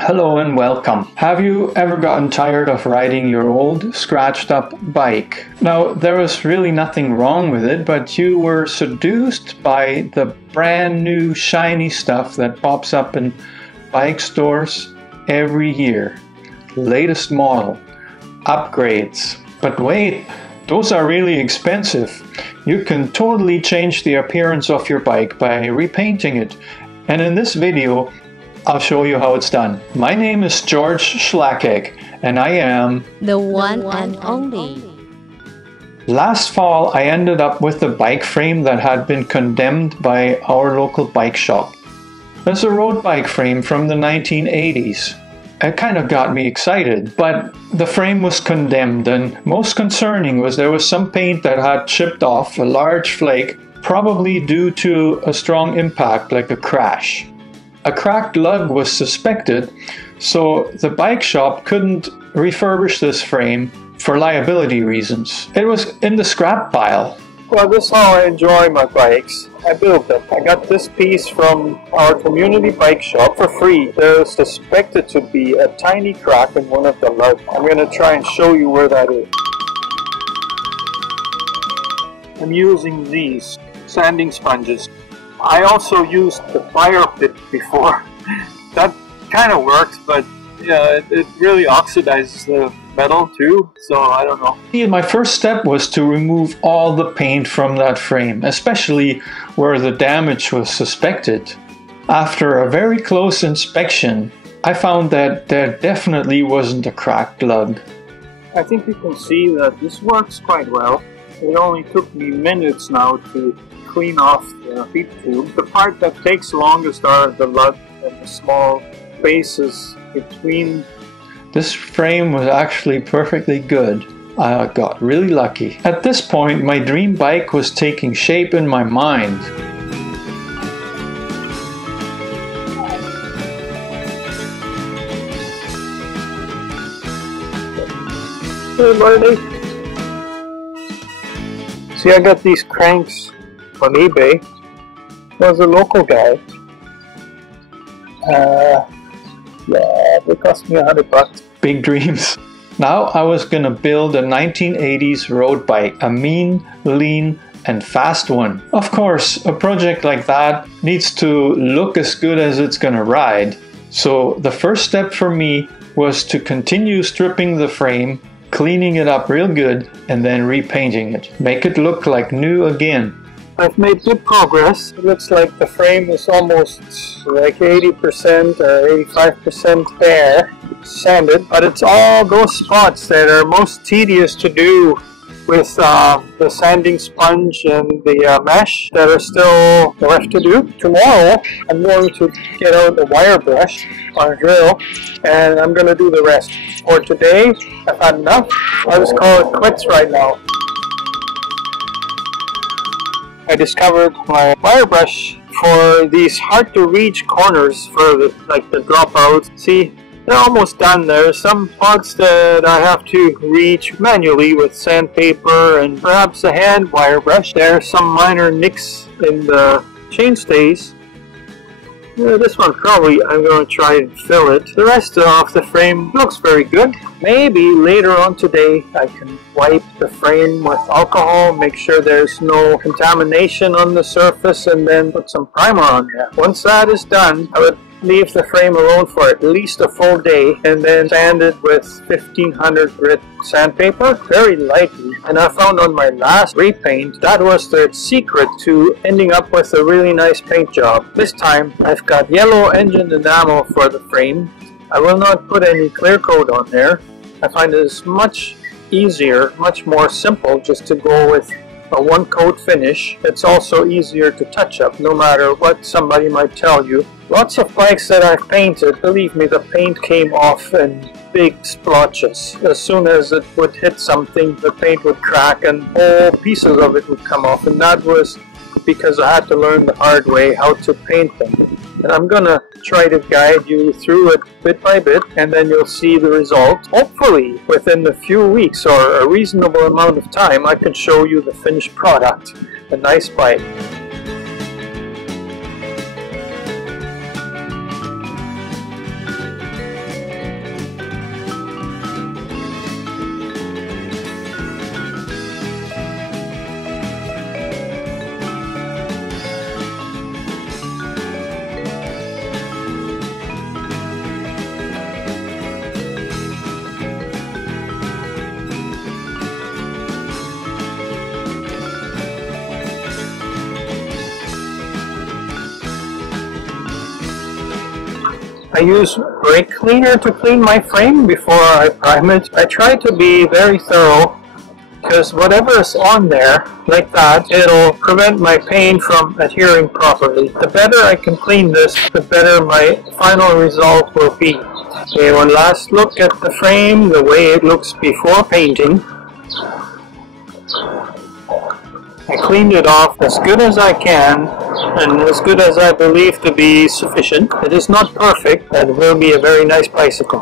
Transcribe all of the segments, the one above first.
Hello and welcome. Have you ever gotten tired of riding your old, scratched up bike? Now, there was really nothing wrong with it, but you were seduced by the brand new shiny stuff that pops up in bike stores every year. Latest model, upgrades. But wait, those are really expensive. You can totally change the appearance of your bike by repainting it. And in this video, I'll show you how it's done. My name is George Schlacek, and I am the one and only. Last fall, I ended up with a bike frame that had been condemned by our local bike shop. It's a road bike frame from the 1980s. It kind of got me excited, but the frame was condemned, and most concerning was there was some paint that had chipped off, a large flake, probably due to a strong impact like a crash. A cracked lug was suspected, so the bike shop couldn't refurbish this frame for liability reasons. It was in the scrap pile. Well, this is how I enjoy my bikes. I build them. I got this piece from our community bike shop for free. There's suspected to be a tiny crack in one of the lugs. I'm going to try and show you where that is. I'm using these sanding sponges. I also used the fire pit before. That kind of works, but yeah, it really oxidizes the metal too, so I don't know. My first step was to remove all the paint from that frame, especially where the damage was suspected. After a very close inspection, I found that there definitely wasn't a cracked lug. I think you can see that this works quite well. It only took me minutes now to clean off the feed tube. The part that takes longest are the lug and the small spaces between. This frame was actually perfectly good. I got really lucky. At this point, my dream bike was taking shape in my mind. Hey Marty. See, I got these cranks on eBay. There's a local guy. Yeah, they cost me $100. Big dreams. Now I was gonna build a 1980s road bike, a mean, lean, and fast one. Of course, a project like that needs to look as good as it's gonna ride. So the first step for me was to continue stripping the frame, cleaning it up real good, and then repainting it. Make it look like new again. I've made good progress. It looks like the frame is almost like 80% or 85% bare, sanded, but it's all those spots that are most tedious to do with the sanding sponge and the mesh that are still left to do. Tomorrow I'm going to get out a wire brush or a drill, and I'm going to do the rest. For today, I've had enough. I'll just call it quits right now. I discovered my wire brush for these hard to reach corners for the dropouts. See, they're almost done. There's some parts that I have to reach manually with sandpaper and perhaps a hand wire brush. There's some minor nicks in the chainstays. This one probably I'm going to try and fill it. The rest of the frame looks very good. Maybe later on today I can wipe the frame with alcohol, make sure there's no contamination on the surface, and then put some primer on there. Once that is done, I would leave the frame alone for at least a full day and then sand it with 1500 grit sandpaper very lightly. And I found on my last repaint that was the secret to ending up with a really nice paint job. This time I've got yellow engine enamel for the frame. I will not put any clear coat on there. I find it is much easier, much more simple just to go with a one coat finish. It's also easier to touch up no matter what somebody might tell you. Lots of bikes that I've painted, believe me, the paint came off in big splotches. As soon as it would hit something, the paint would crack and whole pieces of it would come off, and that was because I had to learn the hard way how to paint them. And I'm gonna try to guide you through it bit by bit, and then you'll see the result. Hopefully within a few weeks or a reasonable amount of time I can show you the finished product. A nice bike. I use brake cleaner to clean my frame before I prime it. I try to be very thorough because whatever is on there, like that, it'll prevent my paint from adhering properly. The better I can clean this, the better my final result will be. Okay, one last look at the frame, the way it looks before painting. I cleaned it off as good as I can, and as good as I believe to be sufficient. It is not perfect, but it will be a very nice bicycle.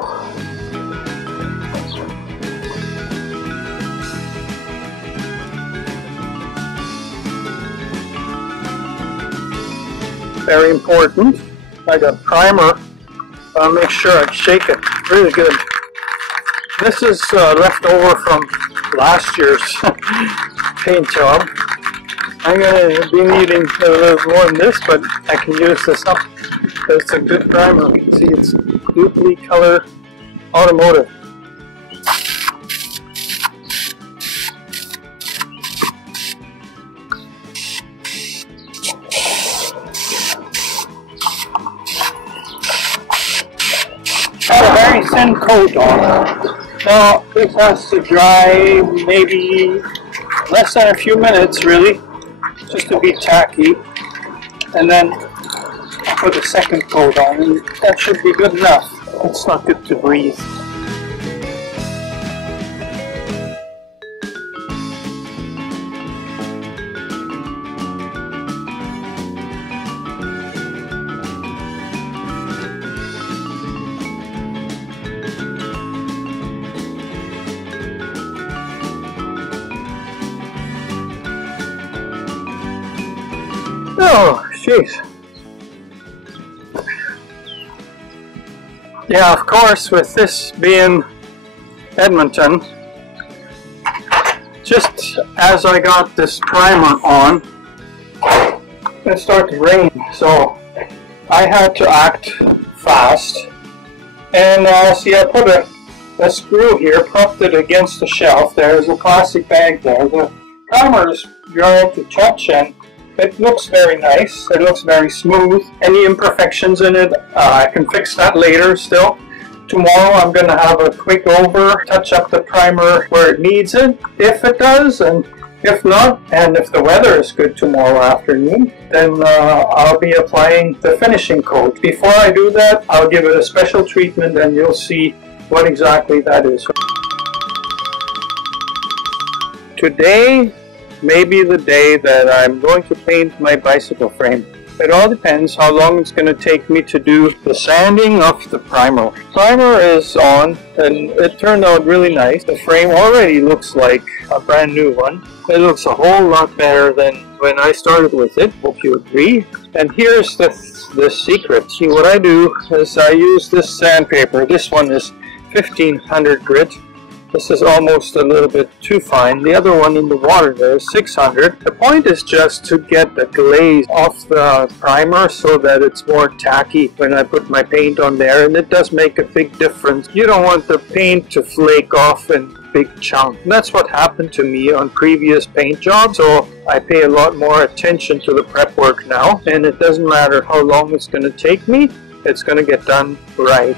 Very important. I got primer. I'll make sure I shake it really good. This is left over from last year's paint job. I'm going to be needing a little more than this, but I can use this up. It's a good primer. You can see it's Dupli Color Automotive. Got a very thin coat on. Now this has to dry maybe less than a few minutes, really, just to be tacky, and then I'll put a second coat on, and that should be good enough. It's not good to breathe. Oh, jeez. Yeah, of course, with this being Edmonton, just as I got this primer on, it started to rain, so I had to act fast. And see, I put a screw here, propped it against the shelf. There's a plastic bag there. The primer is dry to touch, and it looks very nice. It looks very smooth. Any imperfections in it, I can fix that later still. Tomorrow I'm going to have a quick over, touch up the primer where it needs it, if it does, and if not, and if the weather is good tomorrow afternoon, then I'll be applying the finishing coat. Before I do that, I'll give it a special treatment and you'll see what exactly that is. Today may be the day that I'm going to paint my bicycle frame. It all depends how long it's going to take me to do the sanding of the primer. Primer is on and it turned out really nice. The frame already looks like a brand new one. It looks a whole lot better than when I started with it. Hope you agree. And here's the secret. See, what I do is I use this sandpaper. This one is 1500 grit. This is almost a little bit too fine. The other one in the water there is 600. The point is just to get the glaze off the primer so that it's more tacky when I put my paint on there, and it does make a big difference. You don't want the paint to flake off in big chunks. That's what happened to me on previous paint jobs, so I pay a lot more attention to the prep work now, and it doesn't matter how long it's going to take me, it's going to get done right.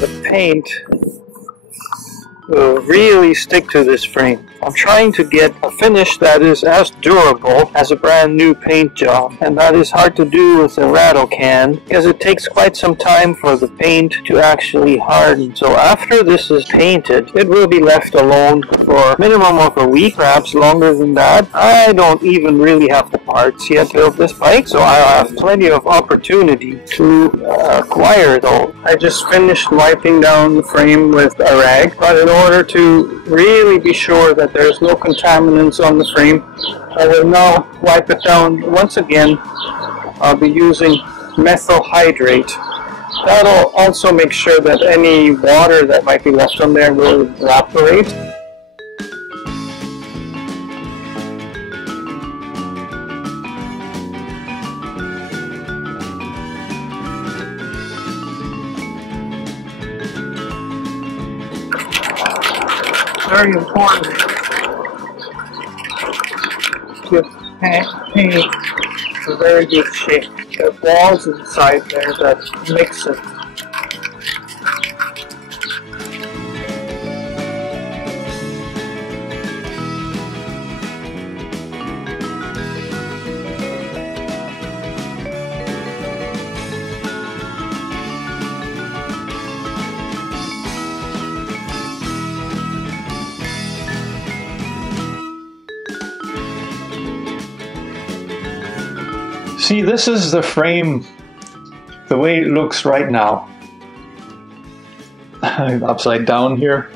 The paint will really stick to this frame. I'm trying to get a finish that is as durable as a brand new paint job, and that is hard to do with a rattle can because it takes quite some time for the paint to actually harden. So after this is painted, it will be left alone for a minimum of a week, perhaps longer than that. I don't even really have the parts yet to build this bike, so I'll have plenty of opportunity to acquire those. I just finished wiping down the frame with a rag, but in order to really be sure that there's no contaminants on the frame, I will now wipe it down once again. I'll be using methyl hydrate. That'll also make sure that any water that might be left on there will evaporate. very important to paint a very good shape. The walls inside there that mix it. See, this is the frame, the way it looks right now. Upside down here.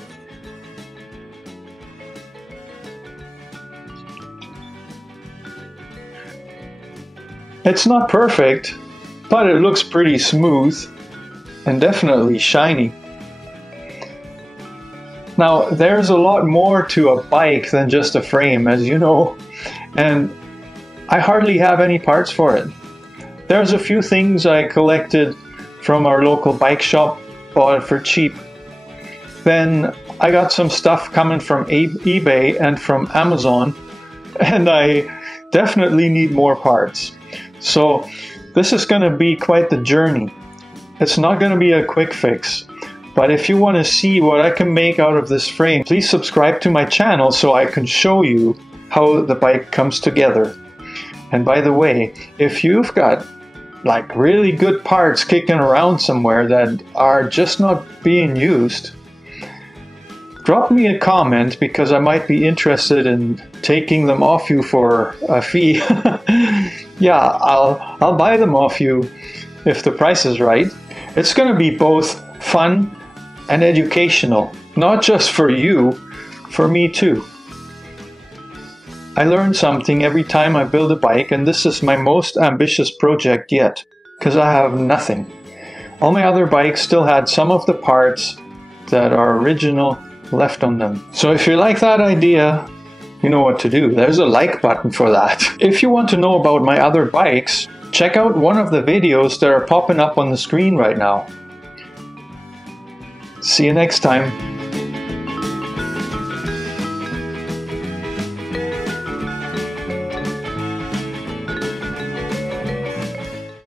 It's not perfect, but it looks pretty smooth and definitely shiny. Now, there's a lot more to a bike than just a frame, as you know, and I hardly have any parts for it. There's a few things I collected from our local bike shop, bought it for cheap. Then I got some stuff coming from eBay and from Amazon, and I definitely need more parts. So this is going to be quite the journey. It's not going to be a quick fix, but if you want to see what I can make out of this frame, please subscribe to my channel so I can show you how the bike comes together. And by the way, if you've got like really good parts kicking around somewhere that are just not being used, drop me a comment because I might be interested in taking them off you for a fee. Yeah, I'll buy them off you if the price is right. It's going to be both fun and educational, not just for you, for me too. I learn something every time I build a bike, and this is my most ambitious project yet, because I have nothing. All my other bikes still had some of the parts that are original left on them. So if you like that idea, you know what to do. There's a like button for that. If you want to know about my other bikes, check out one of the videos that are popping up on the screen right now. See you next time.